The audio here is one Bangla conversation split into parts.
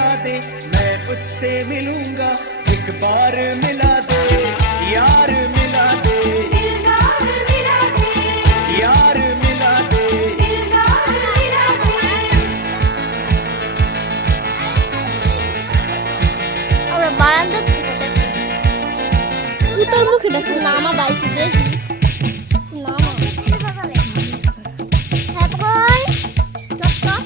बता दे मैं उससे मिलूंगा एक बार मिला दे यार मिला दे यार मिला दे আমরা বারান্দা থেকে দেখি উত্তর মুখে দেখো নামা বাইক দেখি নামা হ্যাপন চপ চপ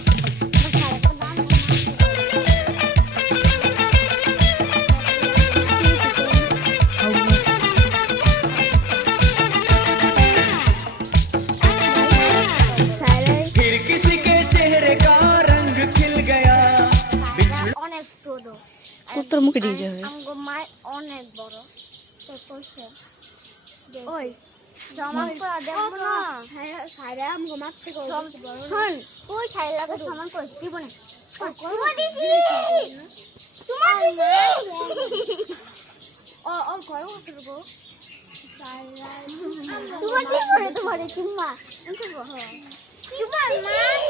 फिर किसी के चेहरे का रंग खिल गया অনেক ছোট উত্তর মুখে দিয়ে যাবে আমগো মাই অনেক বড় তো কইছে ওই জামা পরা দেখো না সারা আমগো মাছ থেকে বড় হন কই ছাই লাগা সামান কই দিব না তোমার দিছি তোমার দিছি ও ও কই উঠব গো তোমার দিছি তোমার চুম্মা উঠব চুম্মা নাই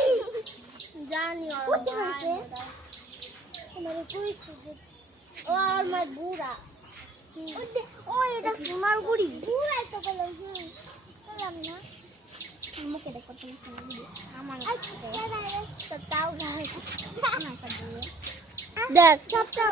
জানি আর তোমার কই ও আর মাই বুড়া ও এটা তোমার গুড়ি বুড়াই তো বললাম বললাম না মুখে দেখো তুমি শুনে আমার তো তাও দেখ সবটা